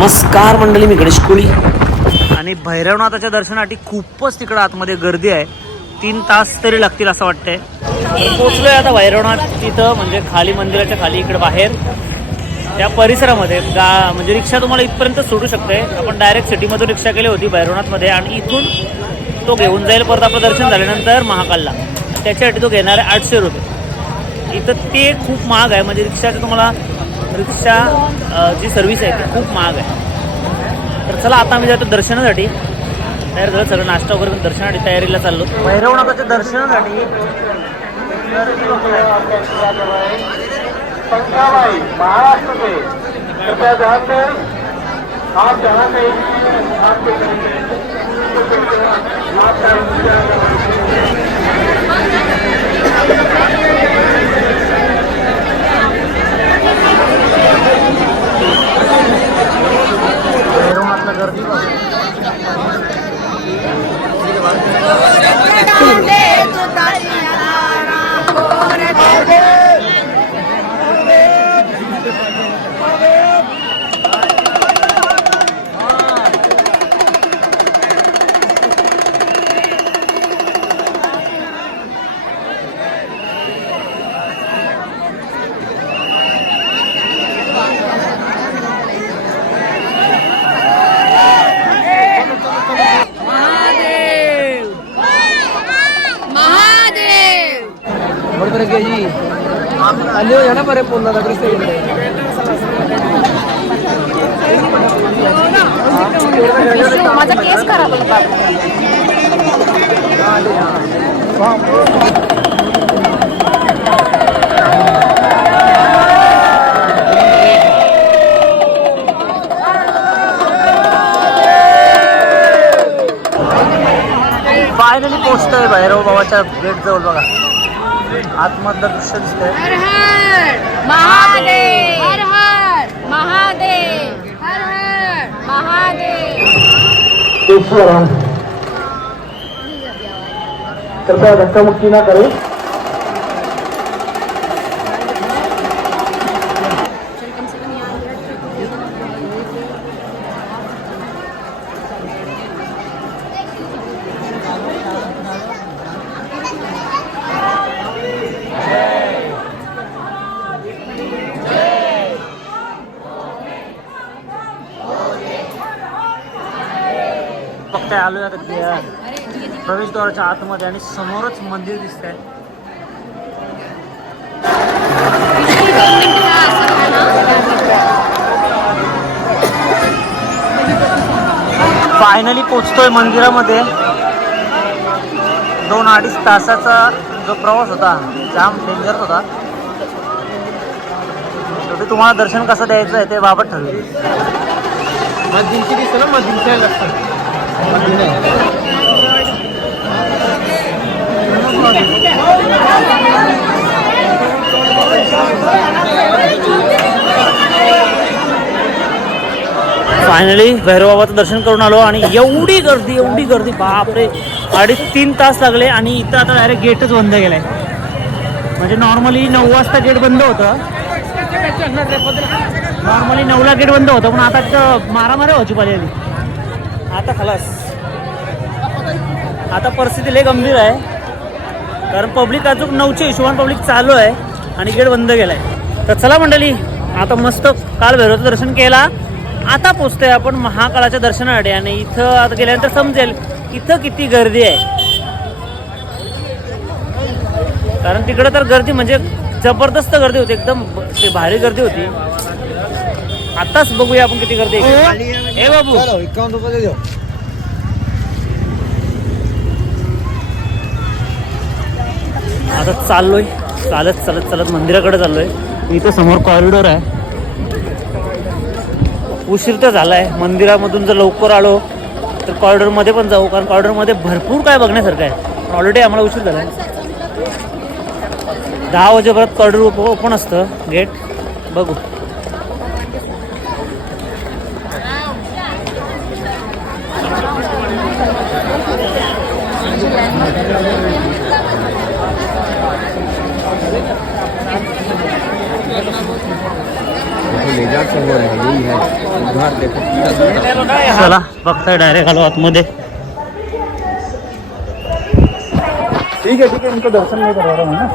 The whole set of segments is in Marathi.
नमस्कार मंडळी, मी गणेश कोळी आणि भैरवनाथाच्या दर्शनासाठी खूपच तिकडं आतमध्ये गर्दी आहे. 3 तास तरी लागतील असं वाटतंय. पोचलोय आता भैरवनाथ तिथं, म्हणजे खाली मंदिराच्या खाली इकडे बाहेर त्या परिसरामध्ये म्हणजे रिक्षा तुम्हाला इथपर्यंत सोडू शकते. आपण डायरेक्ट सिटीमधून रिक्षा केली होती भैरवनाथमध्ये आणि इथून तो घेऊन जाईल परत आपलं दर्शन झाल्यानंतर महाकालला. त्याच्यासाठी तो घेणार आहे 800 रुपये. इथं ते खूप महाग आहे, म्हणजे रिक्षाचं तुम्हाला रिक्षा जी सर्व्हिस आहे ती खूप महाग आहे. तर चला आता आम्ही जातो दर्शनासाठी. तयार झालं सगळं, नाश्ता वगैरे करून दर्शनासाठी तयारीला चाललो भैरवनाथाच्या दर्शनासाठी. महाराष्ट्र से कृपया ध्यान दें, आप जहाँ कहीं आपके भैरवनाथला गर्दी जी ಅಲ್ಲಿ ಜನ ಬರೇ ಪೊನ್ನ माझा केस खराब आहे बाबा. फायनली पोहोचतोय भैरव बाबाच्या गेट जवळ. बघा आतमधलं दृश्य दिसतंय. हर हर महादेव, हर हर महादेव, हर हर महादेव. ईश्वर कृपया धक्का मुक्की ना करें. फक्त आलोय आता प्रवेशद्वाराच्या आतमध्ये आणि समोरच मंदिर दिसतंय. फायनली पोचतोय मंदिरामध्ये. 2-2.5 तासाचा जो प्रवास होता जाम डेंजर होता. शेवटी तुम्हाला दर्शन कसं द्यायचं आहे ते बाबत ठरलं. मधींची दिसतं ना, मधींच्या लागतं फायनली भैरवबाबाचं दर्शन करून आलो आणि एवढी गर्दी बापरे. 2.5-3 तास लागले आणि इथं आता डायरेक्ट गेटच बंद केलाय. म्हणजे नॉर्मली 9 वाजता गेट बंद होतं. नॉर्मली 9ला गेट बंद होतं, पण आता तिथं मारामारी व्हायची पाहिजे. आता खलास. आता परिस्थिती लय गंभीर आहे, कारण पब्लिक अजून 9च्या हिशोबाने पब्लिक चालू आहे आणि गेट बंद केलाय. तर चला मंडळी, आता मस्त काल भैरवचं दर्शन केला. आता पोचतोय आपण महाकाळाच्या दर्शनासाठी आणि इथं आता गेल्यानंतर समजेल इथं किती गर्दी आहे. कारण तिकडं तर गर्दी म्हणजे जबरदस्त गर्दी होती, एकदम भारी गर्दी होती. आताच बघूया आपण किती गर्दी आहे. हे बाबू 51 रुपये देऊ. आता चाललोय चालत मंदिराकडे चाललोय. इथं समोर कॉरिडॉर आहे. उशीर तर झालाय. मंदिरामधून जर लवकर आलो तर कॉरिडॉरमध्ये पण जाऊ, कारण कॉरिडॉरमध्ये भरपूर काय बघण्यासारखं आहे. ऑलरेडी आम्हाला उशीर झालाय. 10 वाजेपर्यंत कॉरिडॉर ओपन असतं गेट. बघू. लेजर से हो रहा है, यही है। चला बघताय डायरेक्ट आलो आतमध्ये. ठीक है उनका दर्शन नहीं करवा रहा हूँ ना.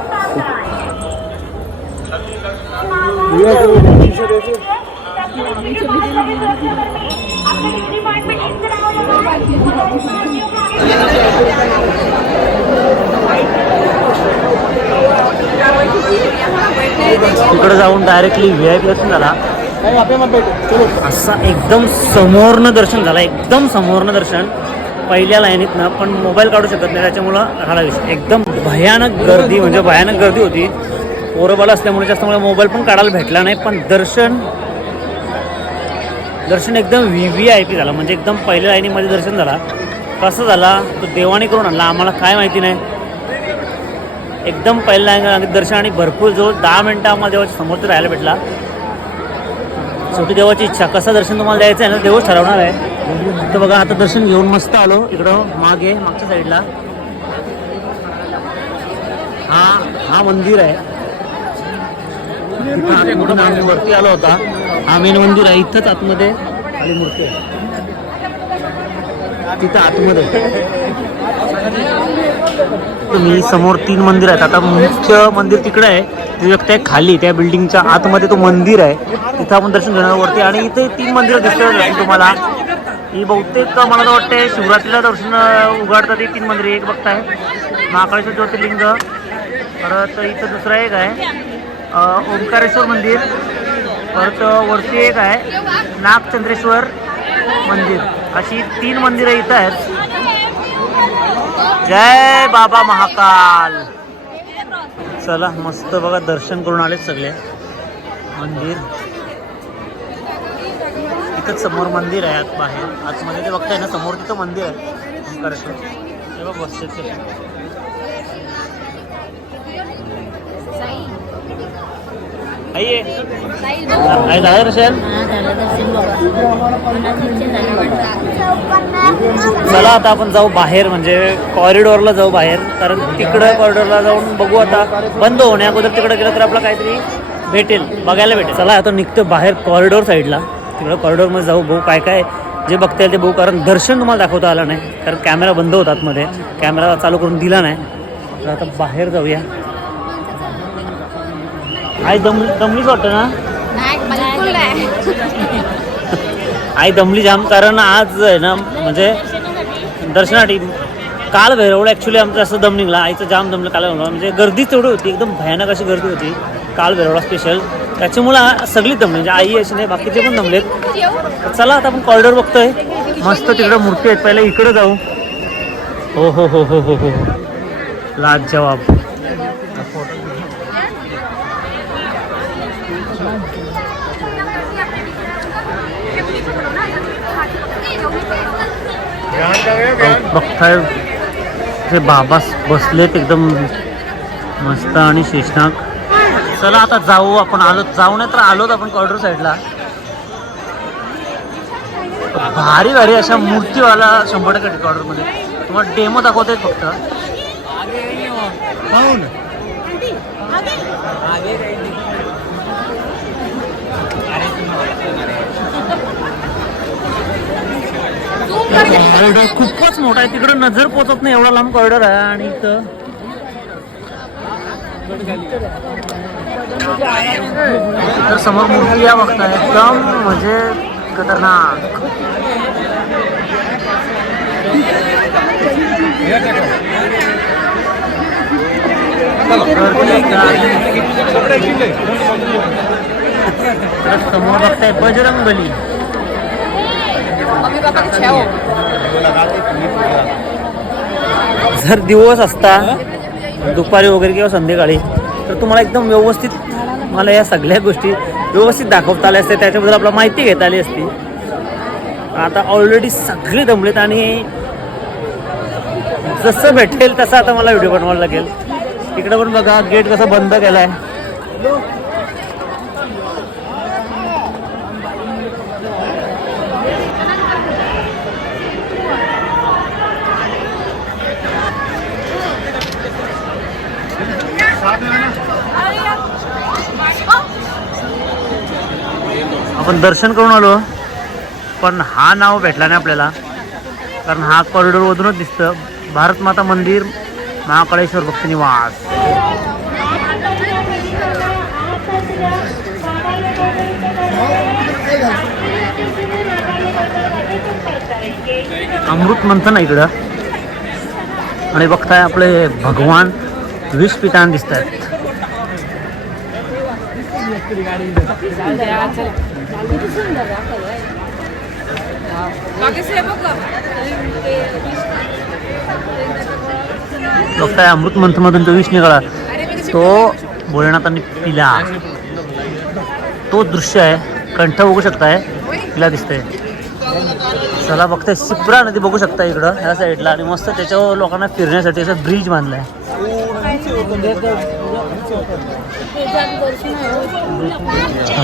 तिकडे जाऊन डायरेक्टली VIP दर्शन झाला. यहाँ पे मत बैठो, चलो. असा एकदम समोरनं दर्शन झाला, एकदम समोरनं दर्शन पहिल्या लाईनीतनं. पण मोबाईल काढू शकत नाही त्याच्यामुळं राहिला विषय. एकदम भयानक गर्दी, म्हणजे भयानक गर्दी होती. पोरबाला असल्यामुळे जास्तमुळे मोबाईल पण काढायला भेटला नाही. पण दर्शन एकदम VIP झाला, म्हणजे एकदम पहिल्या लाईनीमध्ये दर्शन झाला. कसं झाला तो देवाने करून आणला आम्हाला काय माहिती नाही. एकदम पहिल्या लाईनीत दर्शन आणि भरपूर जो 10 मिनटं आम्हाला देवाच्या समोर तर राहायला भेटला. शेवटी देवाची इच्छा, कसं दर्शन तुम्हाला द्यायचं आहे ना देवच ठरवणार आहे. तर बघा आता दर्शन घेऊन मस्त आलो इकडं मागच्या साईडला. हा मंदिर आहे. तिथं आम्ही वरती आलो होता. हा मेन मंदिर आहे. इथंच आतमध्ये खाली मूर्ती आहे. तिथं आतमध्ये तुम्ही समोर 3 मंदिर आहेत. आता मुख्य मंदिर तिकडे आहे, ते व्यक्त आहे खाली त्या बिल्डिंगच्या आतमध्ये तो मंदिर आहे. तिथं आपण दर्शन घेणार वरती. आणि इथे 3 मंदिरं दिसतात तुम्हाला. ही बहुतेक मला तर वाटते शिवरात्रीला दर्शन उघडतात ही 3 मंदिरे. एक बघताय महाकाळेश्वर ज्योतिर्लिंग, परत इथं दुसरं एक आहे ओंकारेश्वर मंदिर, परत वरती एक आहे नागचंद्रेश्वर मंदिर. अशी 3 मंदिरं इथं आहेत. जय बाबा महाकाल. चला मस्त बघा दर्शन करून आलेत सगळे. मंदिर इथंच समोर मंदिर आहे. आत बाहेर आतमध्ये ते बघताय ना समोर तिथं मंदिर आहे ओंकारेश्वर. तेव्हा बसते ते आई झालं दर्शन. चला आता आपण जाऊ बाहेर, म्हणजे कॉरिडॉरला जाऊ बाहेर. कारण तिकडं कॉरिडॉरला जाऊन बघू. आता बंद होण्या अगोदर तिकडे गेलं तर आपला काहीतरी बघायला भेटेल. चला आता निघतो बाहेर कॉरिडॉर साईडला. तिकडं कॉरिडॉरमध्ये जाऊ, बघू काय काय जे बघता येईल ते बघू. कारण दर्शन तुम्हाला दाखवता आलं नाही, कारण कॅमेरा बंद होता आतमध्ये, कॅमेरा चालू करून दिला नाही. तर आता बाहेर जाऊया. आई दमलीच वाटतं ना. आई दमली जाम, कारण आज आहे ना म्हणजे दर्शनासाठी काल भैरवला ॲक्च्युली आमचं असं दम निघला. आईचं जाम दमलं काल भैरवला, म्हणजे गर्दीच तेवढी होती, एकदम भयानक अशी गर्दी होती काल भैरवला स्पेशल. त्याच्यामुळं सगळी दमली, म्हणजे आई अशी नाही बाकीचे पण दमलेत. चला आता आपण कॉरिडॉर बघतोय. मस्त तिकडं मूर्ती आहेत. पहिला इकडं जाऊ. हो हो हो हो हो हो लाजवाब. बघताय ते बाबा बसलेत एकदम मस्त आणि शेषनाग. चला आता जाऊ आपण. जाऊ नाही तर आलोत आपण कॉरिडॉर साईडला. भारी भारी अशा मूर्तीवाला 100% कॉरिडॉरमध्ये. तुम्हाला डेमो दाखवते फक्त. कॉरिडॉर खूपच मोठा आहे. तिकडं नजर पोचत नाही एवढा लांब कॉरिडॉर आहे. आणि इथं तर समोर मूर्ती या बघताय एकदम म्हणजे खतरनाक. समोर बघताय बजरंगबली. जर दिवस असता दुपारी वगैरे किंवा संध्याकाळी तर तुम्हाला एकदम व्यवस्थित मला या सगळ्या गोष्टी व्यवस्थित दाखवता आल्या असत्या, त्याच्याबद्दल आपल्याला माहिती घेता आली असती. आता ऑलरेडी सगळे दमलेत आणि जसं भेटेल तसं आता मला व्हिडिओ बनवायला लागेल. इकडं पण बघा गेट कसं बंद केलाय. आपण दर्शन करून आलो. पण हा नाव भेटला नाही आपल्याला, कारण हा कॉरिडॉरमधूनच दिसतं भारत माता मंदिर महाकाळेश्वर भक्त निवास. अमृत मंथन आहे इकडं आणि बघताय आपले भगवान विष पिताना दिसत आहेत. बघताय अमृत मंथनमधून जो विष निघाला तो भोलेनाथांनी पिला, तो दृश्य आहे. कंठ बघू शकताय, पिला दिसतंय. चला बघताय शिप्रा नदी बघू शकता इकडं ह्या साईडला, आणि मस्त त्याच्यावर लोकांना फिरण्यासाठी असं ब्रिज बांधलाय.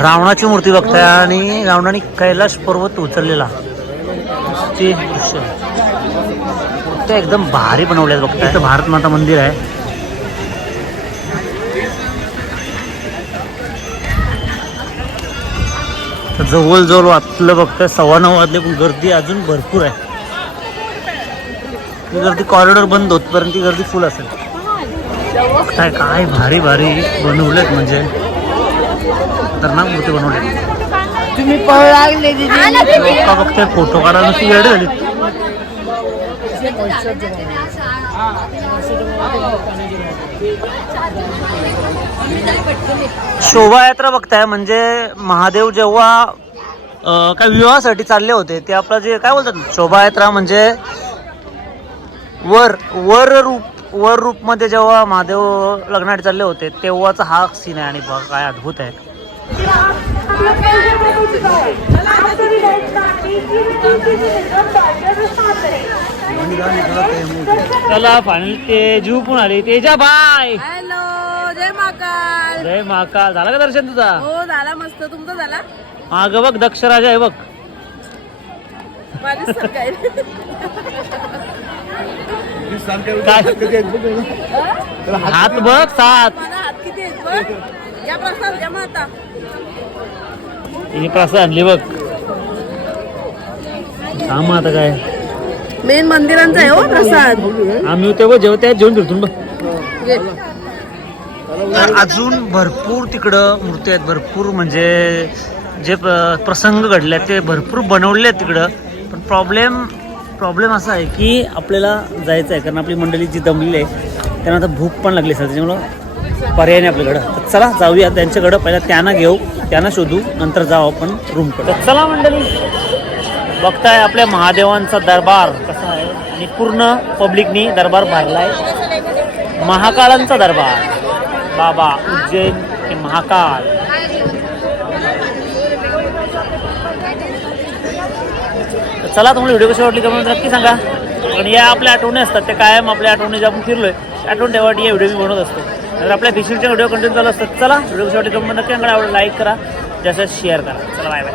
रावणाची मूर्ती बघताय आणि रावणाने कैलाश पर्वत उचललेला ते दृश्य ते एकदम भारी बनवले बघताय. इथं भारत माता मंदिर आहे. जवळ वाचलं बघताय 9:15 वाजले पण गर्दी अजून भरपूर आहे. ही गर्दी कॉरिडॉर बंद होतपर्यंत ती गर्दी फुल असेल. बघताय काय भारी भारी बनवलेत, म्हणजे खतरनाक मूर्ती बनवलेत. तुम्ही पळ लागले लोक बघताय फोटो काढायला नुसती वेळ झाली. शोभायात्रा बघताय, म्हणजे महादेव जेव्हा काय विवाहासाठी चालले होते ते आपलं जे काय बोलतात शोभायात्रा, म्हणजे वर रूप मध्ये जेव्हा महादेव लग्नासाठी चालले होते तेव्हाचा हा सीन आहे. आणि बघा काय अद्भुत आहे. चला फायनल तेजू पण आली. तेजा बाय, हॅलो, जय महाकाल. जय महाकाल. झालं का दर्शन तुझा? हो झाला, मस्त. तुमचा झाला? माग बघ दक्ष राजा आहे बघ. माझीच काय काय हात बघ 7. मला हात किती आहेत बघ. या प्रसाद घ्या मग आता. ही प्रसाद आणली बघ. थांब आता काय मेन मंदिरांचा आहे हो प्रसाद. आम्ही होते बघ जेव्हा जेवण फिरतो बघ. अजून भरपूर तिकडं मूर्ती आहेत, भरपूर म्हणजे जे प्रसंग घडले ते भरपूर बनवले आहेत तिकडं. पण प्रॉब्लेम असा आहे की आपल्याला जायचं आहे, कारण आपली मंडळी जी जमलेली आहे त्यांना आता भूक पण लागली सर, त्याच्यामुळं पर्याय नाही आपल्याकडं. तर चला जाऊया त्यांच्याकडं, पहिला त्यांना घेऊ, त्यांना शोधू, नंतर जाऊ आपण रूमकडे. चला मंडळी, बघताय आपल्या महादेवांचा दरबार कसा आहे आणि पूर्ण पब्लिकनी दरबार भरलाय. महाकाळांचा दरबार, बाबा उज्जैन हे महाकाल. चला तुम्हाला व्हिडिओ कशी वाटली कमेंट नक्की सांगा. आणि या आपल्या आठवणी असतात ते कायम आपल्या आठवणी जे आपण फिरलोय आठवण ठेवाटी या व्हिडिओ मी बनवत असतो. तर आपल्या भिशीच्या व्हिडिओ कंटिन्यू चालू असतात. चला व्हिडिओ कशी वाटली कमेंट नक्की सांगा, आवडलं लाईक करा, जास्त शेअर करा. चला बाय बाय.